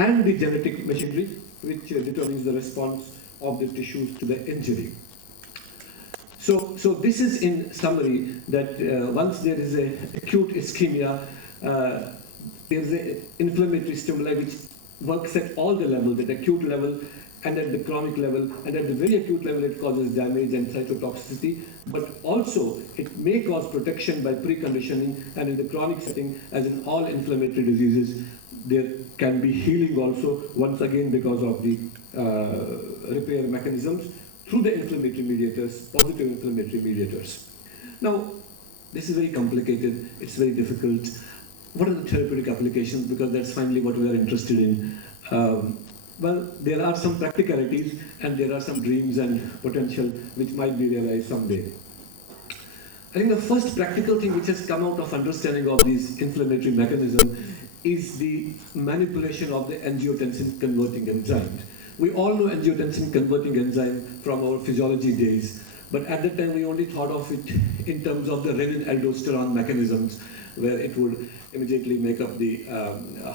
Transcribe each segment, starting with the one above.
and the genetic machinery, which determines the response of the tissues to the injury. So this is in summary that once there is an acute ischemia, there is an inflammatory stimuli which works at all the levels, at acute level and at the chronic level, and at the very acute level it causes damage and cytotoxicity, but also it may cause protection by preconditioning, and in the chronic setting, as in all inflammatory diseases, there can be healing also, once again because of the repair mechanisms through the inflammatory mediators, positive inflammatory mediators. Now, this is very complicated, it's very difficult. What are the therapeutic applications? Because that's finally what we are interested in. Well, there are some practicalities and there are some dreams and potential which might be realized someday. I think the first practical thing which has come out of understanding of these inflammatory mechanisms is the manipulation of the angiotensin converting enzyme. We all know angiotensin converting enzyme from our physiology days, but at that time we only thought of it in terms of the renin-aldosterone mechanisms, where it would immediately make up the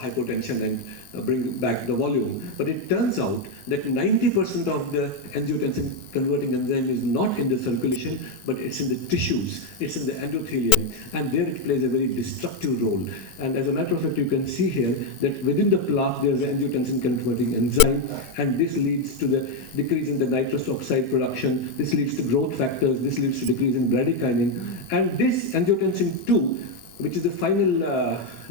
hypotension and bring back the volume. But it turns out that 90% of the angiotensin converting enzyme is not in the circulation, but it's in the tissues, it's in the endothelium, and there it plays a very destructive role. And as a matter of fact, you can see here that within the plaque there's an angiotensin converting enzyme, and this leads to the decrease in the nitrous oxide production, this leads to growth factors, this leads to decrease in bradykinin, and this angiotensin 2, which is the final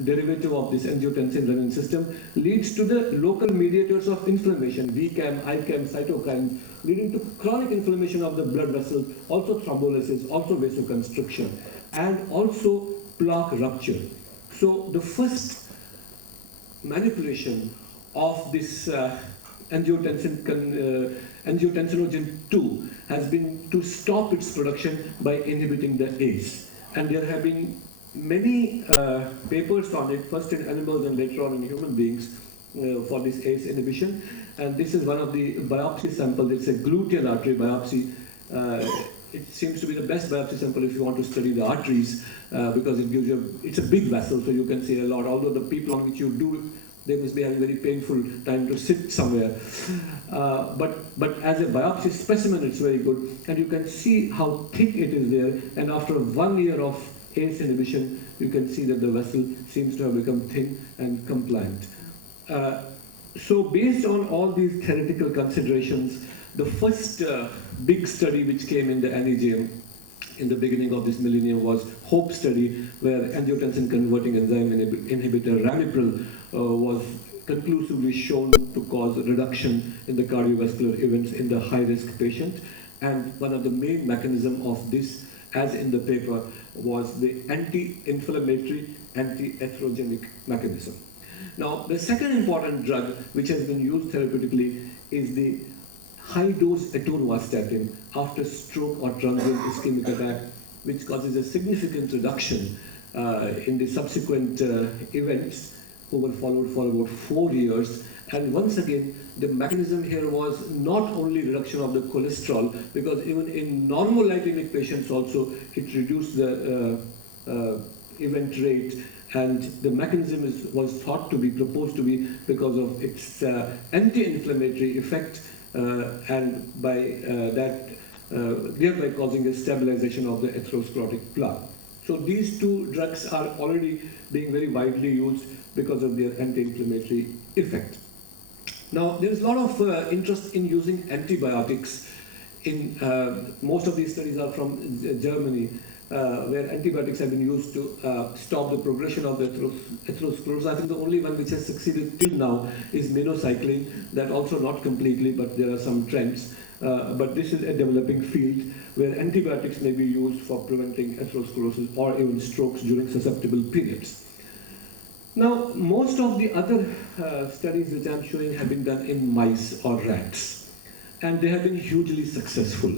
derivative of this angiotensin-renin system, leads to the local mediators of inflammation, VCAM, ICAM, cytokines, leading to chronic inflammation of the blood vessels, also thrombolysis, also vasoconstriction, and also plaque rupture. So the first manipulation of this angiotensinogen 2 has been to stop its production by inhibiting the ACE. And there have been many papers on it, first in animals and later on in human beings, for this ACE inhibition. And this is one of the biopsy samples. It's a gluteal artery biopsy. It seems to be the best biopsy sample if you want to study the arteries, because it gives you, it's a big vessel, so you can see a lot. Although the people on which you do it, they must be having very painful time to sit somewhere. But as a biopsy specimen, it's very good. And you can see how thick it is there. And after 1 year of ACE inhibition, you can see that the vessel seems to have become thin and compliant. So based on all these theoretical considerations, the first big study which came in the NEJM in the beginning of this millennium was HOPE study, where angiotensin converting enzyme inhibitor ramipril was conclusively shown to cause reduction in the cardiovascular events in the high-risk patient. And one of the main mechanisms of this, as in the paper, was the anti-inflammatory, anti-atherogenic mechanism. Now, the second important drug which has been used therapeutically is the high-dose atorvastatin after stroke or transient ischemic attack, which causes a significant reduction in the subsequent events, who were followed for about 4 years. And once again, the mechanism here was not only reduction of the cholesterol, because even in normal lipemic patients also, it reduced the event rate. And the mechanism was thought to be, proposed to be, because of its anti-inflammatory effect, and by that, thereby causing a stabilization of the atherosclerotic plaque. So these two drugs are already being very widely used because of their anti-inflammatory effect. Now, there is a lot of interest in using antibiotics. In most of these studies are from Germany, where antibiotics have been used to stop the progression of the atherosclerosis. I think the only one which has succeeded till now is minocycline. That also not completely, but there are some trends. But this is a developing field where antibiotics may be used for preventing atherosclerosis or even strokes during susceptible periods. Now, most of the other studies which I'm showing have been done in mice or rats, and they have been hugely successful.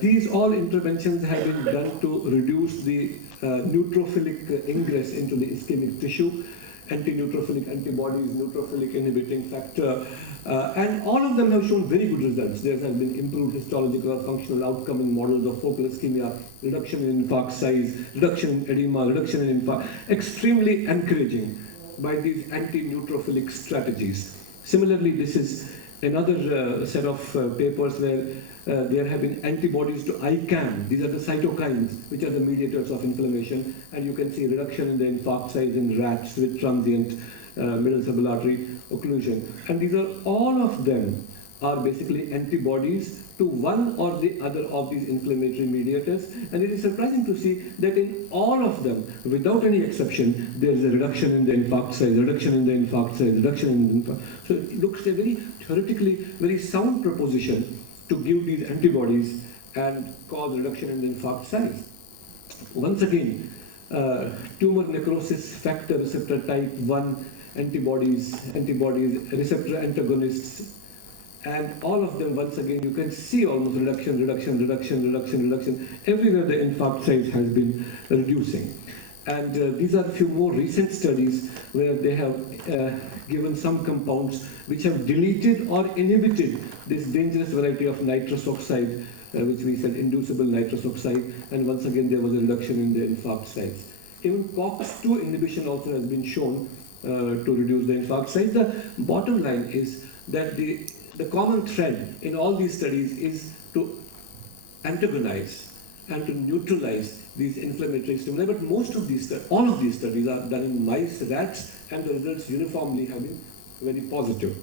These all interventions have been done to reduce the neutrophilic ingress into the ischemic tissue, anti-neutrophilic antibodies, neutrophilic inhibiting factor, and all of them have shown very good results. There has been improved histological or functional outcome in models of focal ischemia, reduction in infarct size, reduction in edema, reduction in infarct, extremely encouraging. by these anti-neutrophilic strategies. Similarly, this is another set of papers where there have been antibodies to ICAM. These are the cytokines, which are the mediators of inflammation, and you can see reduction in the infarct size in rats with transient middle cerebral artery occlusion. And these are all of them are basically antibodies to one or the other of these inflammatory mediators. And it is surprising to see that in all of them, without any exception, there is a reduction in the infarct size, reduction in the infarct size, reduction in the infarct. So it looks a very theoretically very sound proposition to give these antibodies and cause reduction in the infarct size. Once again, tumor necrosis factor receptor type 1 antibodies, receptor antagonists, and all of them, once again, you can see almost reduction. Everywhere the infarct size has been reducing. And these are a few more recent studies where they have given some compounds which have deleted or inhibited this dangerous variety of nitrous oxide, which we said inducible nitrous oxide, and once again there was a reduction in the infarct size. Even COX-2 inhibition also has been shown to reduce the infarct size. The bottom line is that the common thread in all these studies is to antagonize and to neutralize these inflammatory stimuli. But most of these, all of these studies are done in mice, rats, and the results uniformly have been very positive.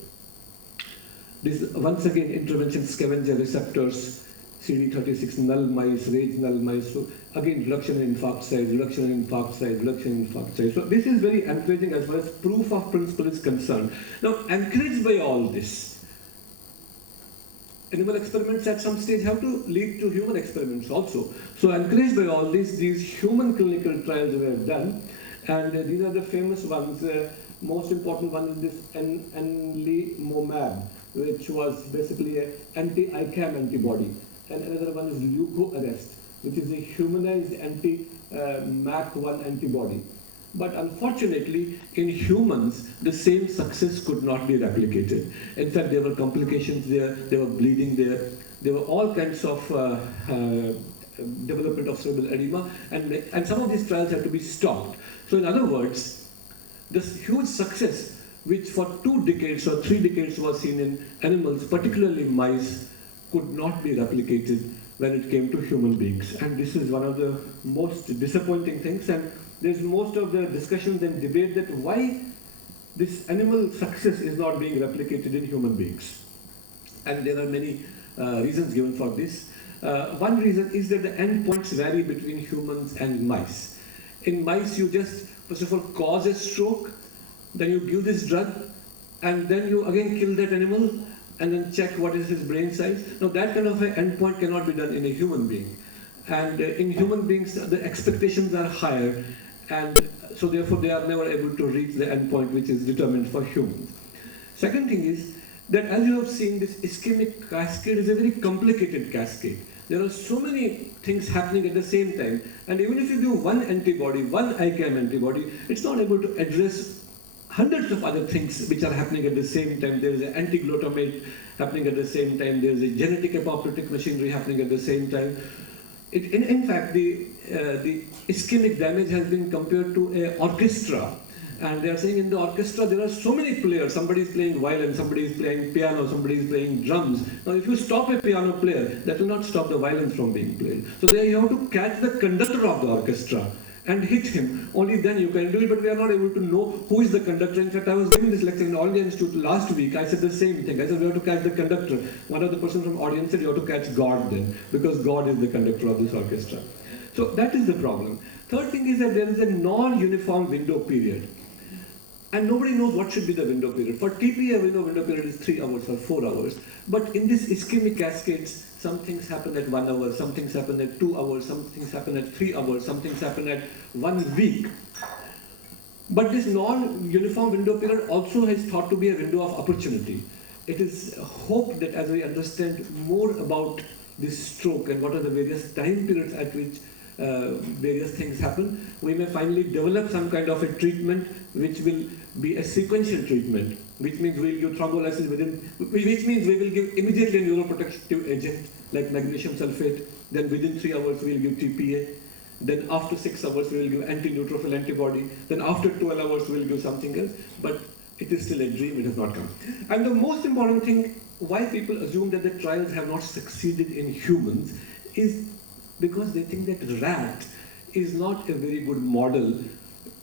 This, once again, intervention scavenger receptors, CD36 null mice, RAGE null mice. So again, reduction in infarct size, reduction in infarct size, reduction in infarct size. So this is very encouraging as far as proof of principle is concerned. Now, encouraged by all this, animal experiments at some stage have to lead to human experiments also. So encouraged by all this, these human clinical trials were done, and these are the famous ones. Most important one is this enlimumab, which was basically an anti-ICAM antibody, and another one is leucoarrest, which is a humanized anti-MAC1 antibody. But unfortunately, in humans, the same success could not be replicated. In fact, there were complications there, there were bleeding there were all kinds of development of cerebral edema, and some of these trials had to be stopped. So in other words, this huge success, which for 2 decades or 3 decades was seen in animals, particularly mice, could not be replicated when it came to human beings. And this is one of the most disappointing things. And there's most of the discussions and debate that why this animal success is not being replicated in human beings. And there are many reasons given for this. One reason is that the endpoints vary between humans and mice. In mice, you just, first of all, cause a stroke, then you give this drug, and then you again kill that animal, and then check what is his brain size. Now that kind of an endpoint cannot be done in a human being. And in human beings, the expectations are higher, and so therefore they are never able to reach the endpoint which is determined for humans. Second thing is that, as you have seen, this ischemic cascade is a very complicated cascade. There are so many things happening at the same time, and even if you give one antibody, one ICAM antibody, it's not able to address hundreds of other things which are happening at the same time. There is an anti-glutamate happening at the same time. There is a genetic apoptotic machinery happening at the same time. In fact, the ischemic damage has been compared to an orchestra. And they are saying in the orchestra there are so many players. Somebody is playing violin, somebody is playing piano, somebody is playing drums. Now if you stop a piano player, that will not stop the violin from being played. So there you have to catch the conductor of the orchestra and hit him. Only then you can do it, but we are not able to know who is the conductor. In fact, I was giving this lecture in the All India Institute last week. I said the same thing. I said we have to catch the conductor. One of the persons from audience said you have to catch God then, because God is the conductor of this orchestra. So that is the problem. Third thing is that there is a non-uniform window period. And nobody knows what should be the window period. For TPA, we know window period is 3 hours or 4 hours. But in this ischemic cascades, some things happen at 1 hour, some things happen at 2 hours, some things happen at 3 hours, some things happen at 1 week. But this non-uniform window period also is thought to be a window of opportunity. It is hoped that as we understand more about this stroke and what are the various time periods at which various things happen, we may finally develop some kind of a treatment which will be a sequential treatment, which means we will give thrombolysis which means we will give immediately a neuroprotective agent like magnesium sulfate, then within 3 hours we will give TPA, Then after 6 hours, we will give anti-neutrophil antibody. Then after 12 hours, we will give something else. But it is still a dream, it has not come. And the most important thing, why people assume that the trials have not succeeded in humans, is because they think that rat is not a very good model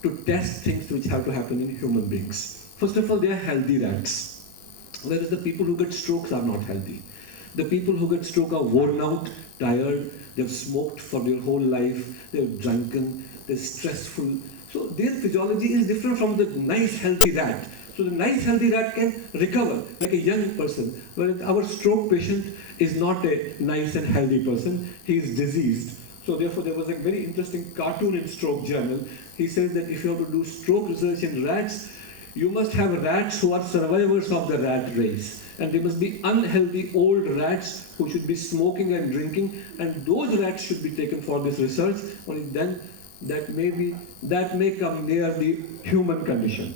to test things which have to happen in human beings. First of all, they are healthy rats, whereas the people who get strokes are not healthy. The people who get stroke are worn out, tired, they've smoked for their whole life, they've drunken, they're stressful. So their physiology is different from the nice healthy rat. So the nice healthy rat can recover like a young person, whereas our stroke patient is not a nice and healthy person, he is diseased. So therefore there was a very interesting cartoon in Stroke Journal. He says that if you have to do stroke research in rats, you must have rats who are survivors of the rat race. And they must be unhealthy old rats who should be smoking and drinking, and those rats should be taken for this research. Only then that may come near the human condition.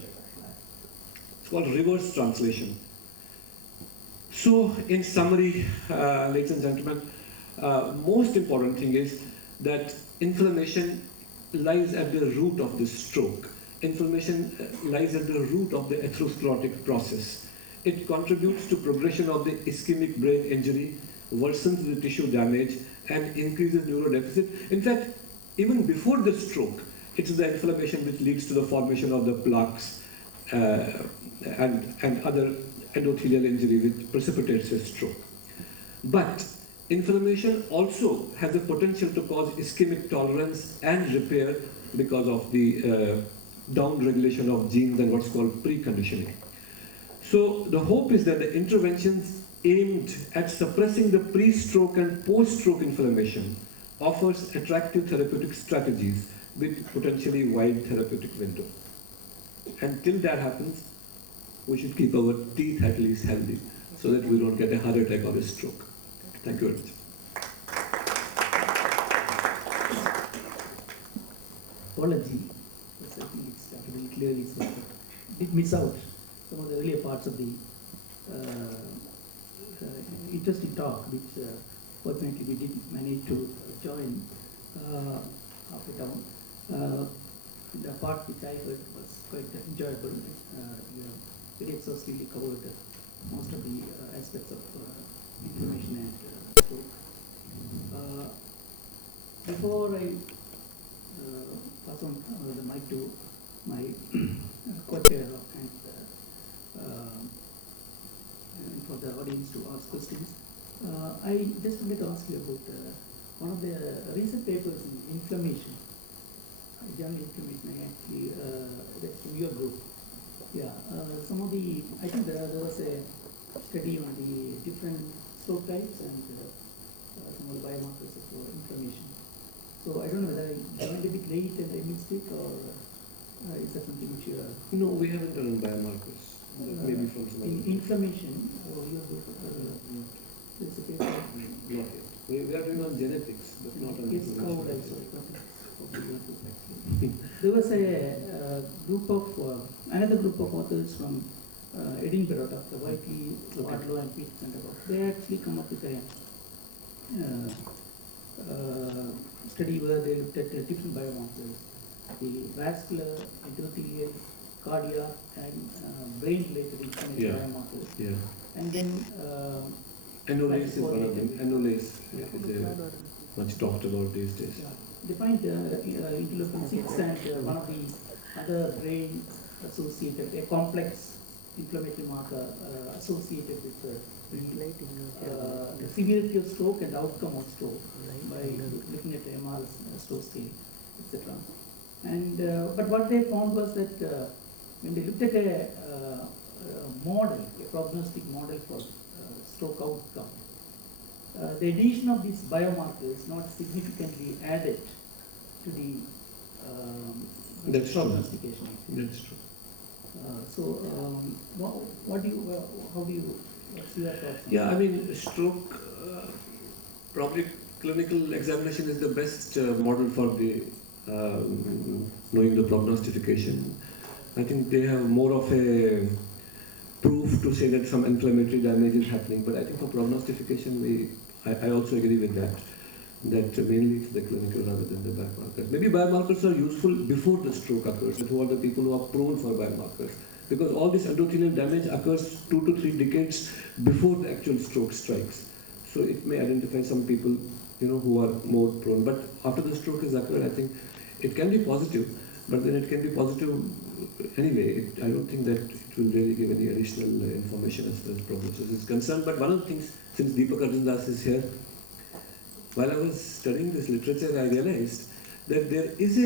It's called reverse translation. So in summary, ladies and gentlemen, most important thing is that inflammation lies at the root of the stroke. Inflammation lies at the root of the atherosclerotic process. It contributes to progression of the ischemic brain injury, worsens the tissue damage, and increases neurodeficit. In fact, even before the stroke, it's the inflammation which leads to the formation of the plaques and other endothelial injury which precipitates a stroke. But inflammation also has the potential to cause ischemic tolerance and repair because of the down-regulation of genes and what's called preconditioning. So the hope is that the interventions aimed at suppressing the pre-stroke and post-stroke inflammation offers attractive therapeutic strategies with potentially wide therapeutic window. And till that happens, we should keep our teeth at least healthy so that we don't get a heart attack or a stroke. Thank you very much. Apology, because I think it's very clearly so. Did miss out some of the earlier parts of the interesting talk, which fortunately we didn't manage to join halfway down. The part which I heard was quite enjoyable. You know, very exhaustively covered most of the aspects of inflammation and stroke. Before I pass on the mic to my co-chair and for the audience to ask questions, I just wanted to ask you about one of the recent papers in inflammation, general inflammation, actually, that's from your group. Yeah, some of the, I think there was a study on the different stroke types and some of the biomarkers of inflammation. So I don't know whether I joined a bit late and I missed it, or is that something which you are... No, we haven't done biomarkers. Maybe from some in inflammation, or your group, there's a paper. Not yet. We are doing on genetics, but not on It's inflammation. called, I'm sorry. There was a group of, another group of authors from Edinburgh, Dr. Whiteley, Wardlow and Pete Sandoval. They actually come up with a study where they looked at different biomarkers, the vascular, endothelial, cardiac, and brain-related inflammatory biomarkers. Yeah. And then Enolase is one of them. Enolase is much talked about these days. Yeah. They find interleukin 6 and one of the other brain associated, a complex inflammatory marker associated with the severity of stroke and the outcome of stroke by looking at the MR stroke scale, etc. And but what they found was that when they looked at a model, a prognostic model for stroke outcome, the addition of these biomarkers not significantly added to the That's prognostication. True. That's true. So, what do you, how do you, what's your thoughts? Yeah, I mean, stroke, probably clinical examination is the best model for the knowing the prognostication. I think they have more of a proof to say that some inflammatory damage is happening, but I think for prognostication, I also agree with that. that mainly it's the clinical rather than the biomarkers. Maybe biomarkers are useful before the stroke occurs, who are the people who are prone for biomarkers. Because all this endothelial damage occurs 2 to 3 decades before the actual stroke strikes. So it may identify some people, who are more prone. But after the stroke has occurred, I think it can be positive, but then it can be positive anyway. I don't think that it will really give any additional information as far as prognosis is concerned. But one of the things, since Deepak Arjundas is here, while I was studying this literature, I realized that there is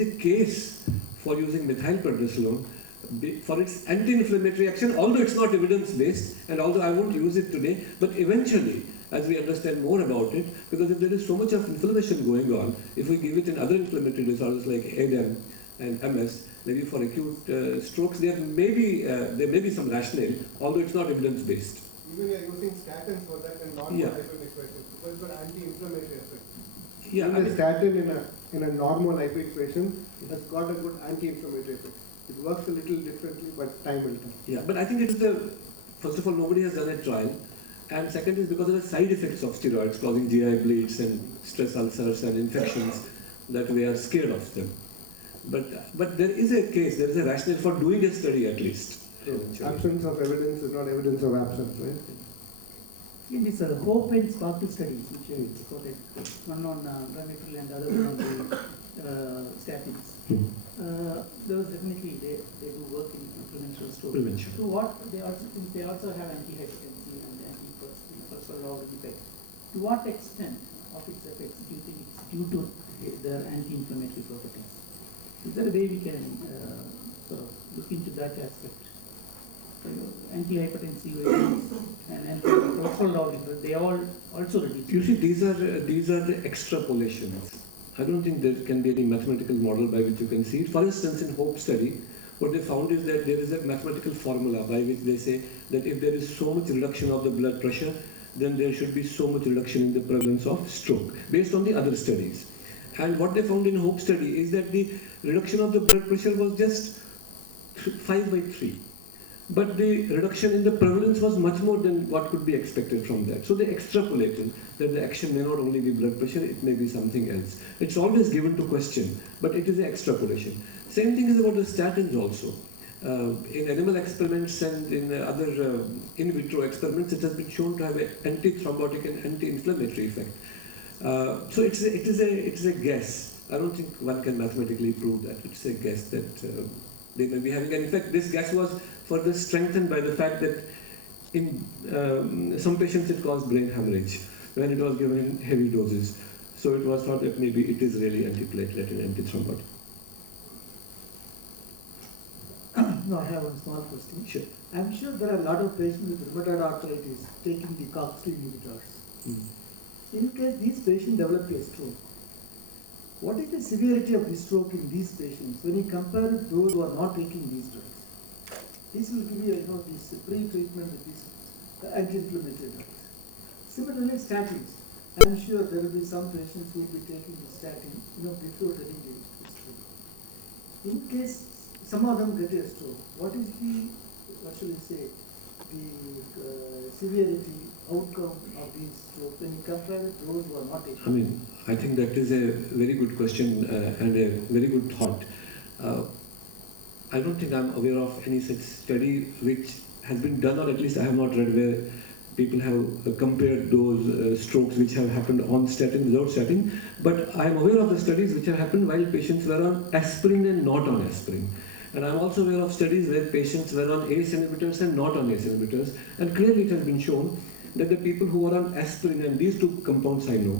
a case for using methylprednisolone for its anti-inflammatory action, although it's not evidence-based, and although I won't use it today, but eventually, as we understand more about it, because if there is so much of inflammation going on, if we give it in other inflammatory disorders like ADEM and MS, maybe for acute strokes, there may be some rationale, although it's not evidence-based. Even you are using statins for that and normal hyperexpression, because it's an anti-inflammatory effect. Yeah, even a statin in a normal hyperexpression has got a good anti-inflammatory effect. It works a little differently, but time will tell. Yeah, but I think it is first of all, nobody has done a trial. And second is because of the side effects of steroids causing GI bleeds and stress ulcers and infections that we are scared of them. But there is a case, there is a rationale for doing a study at least. So absence of evidence is not evidence of absence, right? In this Hope and Sparkle studies, which I quoted, one on Ramipril and other one on the statins, those definitely they do work in prevention stroke. Prevention. So what they also have anti-hypertensive and anti-cholesterol effect. To what extent of its effects do you think it's due to their anti-inflammatory properties? Is there a way we can sort of look into that aspect? Anti-hypertensive agents and anti-cholesterol, they all also reduce. You see, these are the extrapolations. I don't think there can be any mathematical model by which you can see it. For instance, in Hope study, what they found is that there is a mathematical formula by which they say that if there is so much reduction of the blood pressure, then there should be so much reduction in the prevalence of stroke, based on the other studies. And what they found in Hope study is that the reduction of the blood pressure was just 5/3. But the reduction in the prevalence was much more than what could be expected from that. So they extrapolated that the action may not only be blood pressure, it may be something else. It's always given to question, but it is an extrapolation. Same thing is about the statins also. In animal experiments and in other in vitro experiments, it has been shown to have an anti-thrombotic and anti-inflammatory effect. So it is a guess. I don't think one can mathematically prove that. It's a guess that they may be having an effect. This guess was further strengthened by the fact that in some patients it caused brain hemorrhage when it was given in heavy doses. So it was thought that maybe it is really antiplatelet and antithrombotic. No, I have one small question. Sure. I'm sure there are a lot of patients with rheumatoid arthritis taking the COX-2 inhibitors. In case these patients develop a stroke, what is the severity of the stroke in these patients when you compare it to those who are not taking these drugs? This will give you, this pre-treatment with these anti-inflammatory drugs. Similarly, statins. I'm sure there will be some patients who will be taking the statin, before getting the stroke. In case some of them get a stroke, what is the, the severity, outcome of these strokes when you compare it to those who are not taking? I think that is a very good question and a very good thought. I don't think I'm aware of any such study which has been done, or at least I have not read, where people have compared those strokes which have happened on statin, without statin. But I am aware of the studies which have happened while patients were on aspirin and not on aspirin. And I'm also aware of studies where patients were on ACE inhibitors and not on ACE inhibitors. And clearly it has been shown that the people who were on aspirin, and these two compounds I know,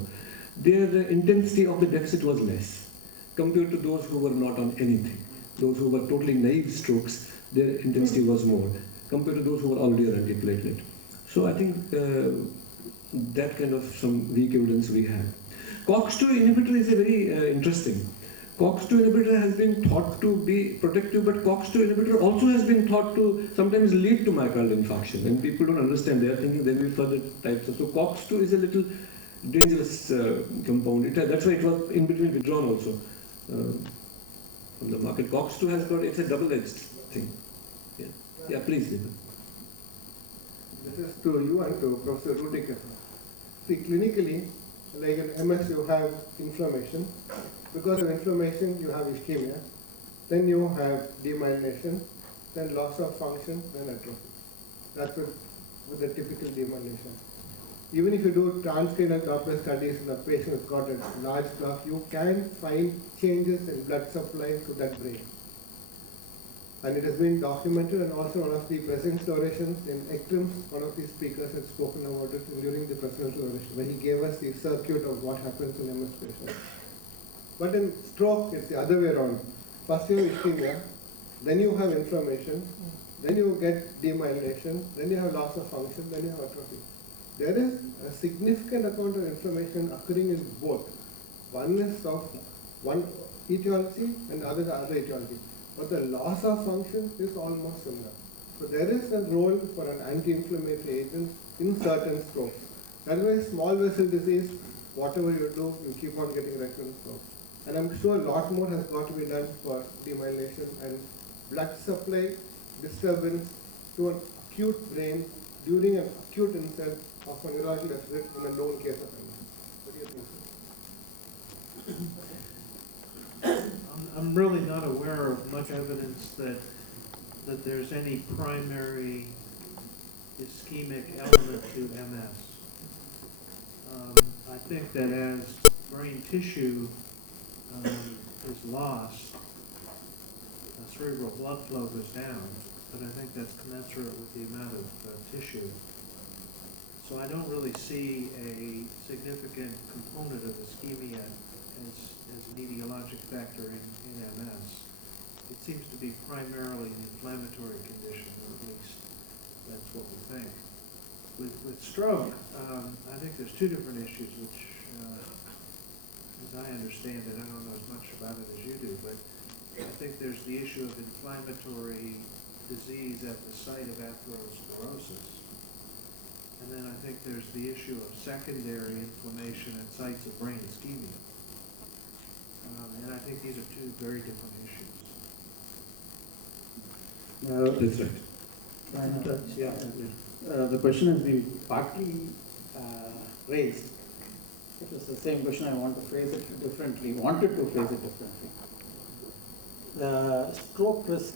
their intensity of the deficit was less compared to those who were not on anything. Those who were totally naive strokes, their intensity was more compared to those who were already on antiplatelet. So I think that kind of some weak evidence we have. COX-2 inhibitor is a very interesting. COX-2 inhibitor has been thought to be protective, but COX-2 inhibitor also has been thought to sometimes lead to myocardial infarction, and people don't understand. They are thinking there will be further types of. So COX-2 is a little dangerous compound. That's why it was in between withdrawn also from the market. COX-2 has got, it's a double-edged thing. Yeah, please. This is to you and to Professor Rudiker. See, clinically, like in MS, you have inflammation. Because of inflammation, you have ischemia. Then you have demyelination, then loss of function, then atrophy. That's with the typical demyelination. Even if you do transcranial Doppler studies in a patient who's got a large plaque, you can find changes in blood supply to that brain. And it has been documented, and also one of the presidential orations in ECTRIMS, one of the speakers had spoken about it during the presidential oration, where he gave us the circuit of what happens in MS patients. But in stroke, it's the other way around. First you have ischemia, then you have inflammation, then you get demyelination, then you have loss of function, then you have atrophy. There is a significant amount of inflammation occurring in both. One is of one etiology and the other is other etiology. But the loss of function is almost similar. So there is a role for an anti-inflammatory agent in certain strokes. That is why small vessel disease, whatever you do, you keep on getting recurrent strokes. And I'm sure a lot more has got to be done for demyelination and blood supply disturbance to an acute brain during an acute insult of a neurological deficit in a known case of MS. What do you think, sir? I'm really not aware of much evidence that there's any primary ischemic element to MS. I think that as brain tissue is lost, cerebral blood flow goes down, but I think that's commensurate with the amount of tissue. So I don't really see a significant component of ischemia as an etiologic factor in MS. It seems to be primarily an inflammatory condition, or at least that's what we think. With stroke, I think there's two different issues, which, as I understand it, I don't know as much about it as you do, but I think there's the issue of inflammatory disease at the site of atherosclerosis. And then I think there's the issue of secondary inflammation at sites of brain ischemia. And I think these are two very different issues. That's right. The question has been partly raised. It was the same question. I want to phrase it differently. Wanted to phrase it differently. The stroke risk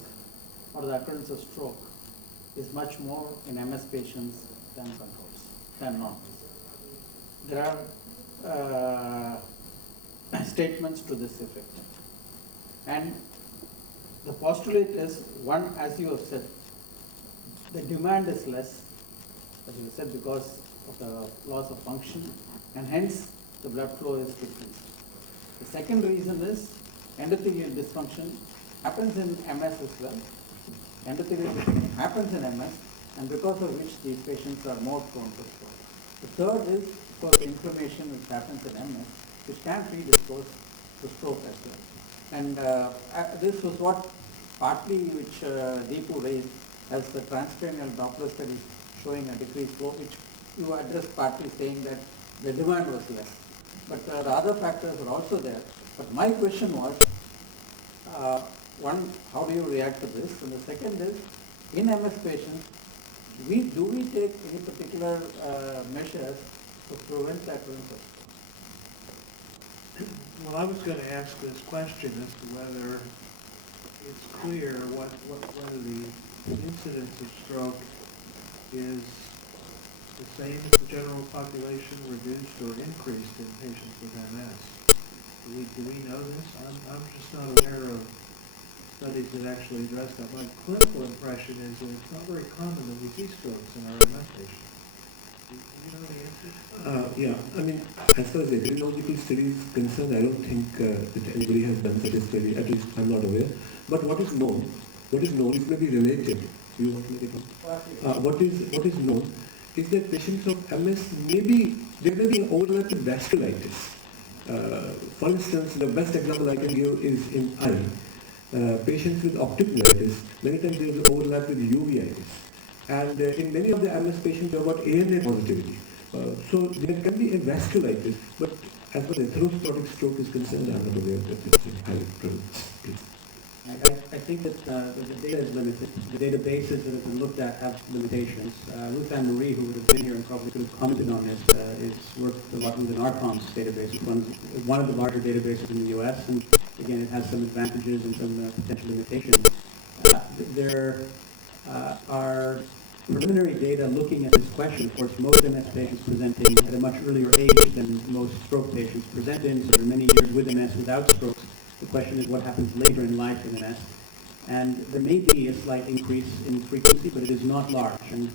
or the occurrence of stroke is much more in MS patients than controls, than non. There are statements to this effect. And the postulate is, one, as you have said, the demand is less, as you said, because of the loss of function, and hence the blood flow is decreased. The second reason is endothelial dysfunction happens in MS as well. Endothelial dysfunction happens in MS, and because of which these patients are more prone to stroke. The third is because inflammation which happens in MS, which can predispose to stroke as well. And this was what partly which Deepu raised as the transcranial Doppler study showing a decreased flow, which you addressed partly saying that the demand was less. But the other factors are also there. But my question was, one, how do you react to this? And the second is, in MS patients, do we take any particular measures to prevent the occurrence of stroke? Well, I was going to ask this question as to whether it's clear whether the incidence of stroke is the same as the general population, reduced or increased in patients with MS. Do we know this? I'm just not aware of studies that actually address that. My clinical impression is that it's not very common that we see strokes in our MS patients. Do you know the answer? Yeah, I mean, as far as epidemiological studies is concerned, I don't think that anybody has done such a study, at least I'm not aware. But what is known is maybe related. You want me to what is known is that patients of MS there may be an overlap with vasculitis. For instance, the best example I can give is in eye. Patients with optic neuritis, many times there is an overlap with uveitis. And in many of the MS patients, there are about ANA positivity. So there can be a vasculitis, but as far as atherosclerotic stroke is concerned, I'm not aware that it's in high prevalence. I think that the data is limited. The databases that have been looked at have limitations. Ruth Ann Marie, who would have been here and probably could have commented on this, is worked a lot with an RCOMS database, one of the larger databases in the U.S., and again, it has some advantages and some potential limitations. There are preliminary data looking at this question. Of course, most MS patients presenting at a much earlier age than most stroke patients present in, so there are many years with MS without strokes. The question is what happens later in life in MS. And there may be a slight increase in frequency, but it is not large. And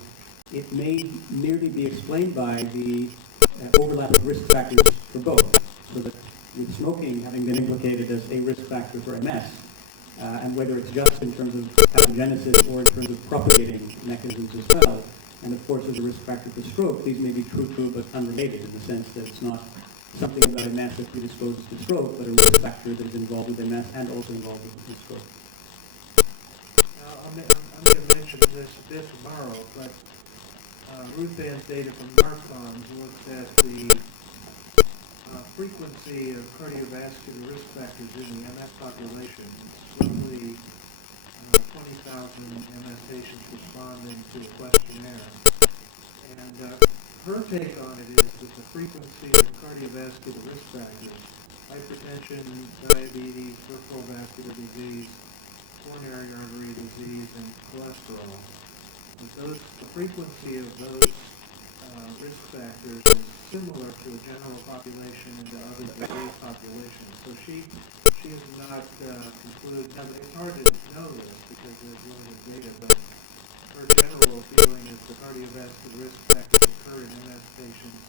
it may merely be explained by the overlap of risk factors for both. So that with smoking having been implicated as a risk factor for MS, and whether it's just in terms of pathogenesis or in terms of propagating mechanisms as well, and of course as a risk factor for stroke, these may be true, but unrelated in the sense that it's not something about MS that predisposes to stroke, but a risk factor that is involved with MS and also involved with stroke. I'm going to mention this a bit tomorrow, but Ruth Ann's data from NARCOMS looked at the frequency of cardiovascular risk factors in the MS population. It's roughly 20,000 MS patients responding to a questionnaire. And her take on it is that the frequency of cardiovascular risk factors, hypertension, diabetes, peripheral vascular disease, coronary artery disease, and cholesterol, the frequency of those risk factors is similar to the general population and to other disease populations. So she has not concluded, now it's hard to know this because there's limited data, but her general feeling is the cardiovascular risk factors occur in MS patients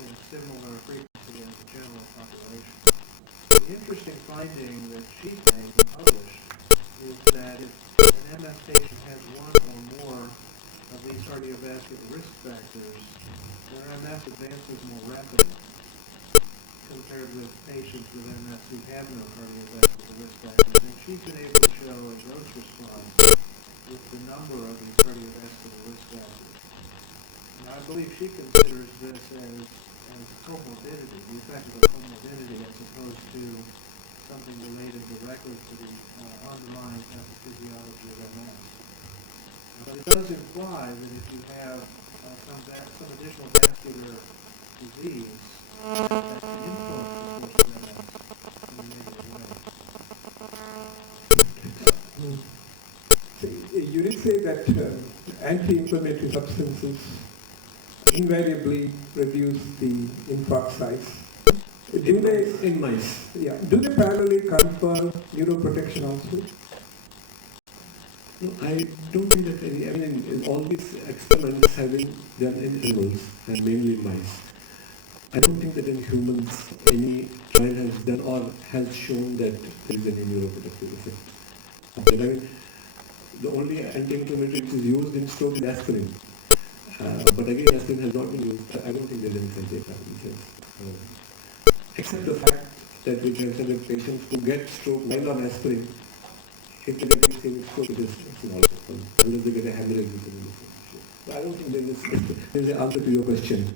in a similar frequency as the general population. The interesting finding that she's made and published is that if an MS patient has one or more of these cardiovascular risk factors, their MS advances more rapidly compared with patients with MS who have no cardiovascular risk factors. And she's been able to show a dose response with the number of these cardiovascular risk factors. Now, I believe she considers this as comorbidity, the effect of a comorbidity as opposed to something related directly to the underlying pathophysiology of MS. But it does imply that if you have some additional vascular disease, that can influence the course of MS in a negative way. You did say that anti-inflammatory substances invariably reduce the infarct size. Do they, in mice. yeah, do they parallelly confer neuroprotection also? No, I don't think that in all these experiments have been done in animals and mainly in mice. I don't think that in humans any trial has done or has shown that there is any neuroprotective effect. But the only anti-inflammatory which is used in stroke is aspirin. But again, aspirin has not been used. I don't think there is any such data which has, except the fact that we have certain patients who get stroke while on aspirin. If they get ischemic stroke, it is small, unless they get a hemorrhage. So I don't think there is an answer to your question.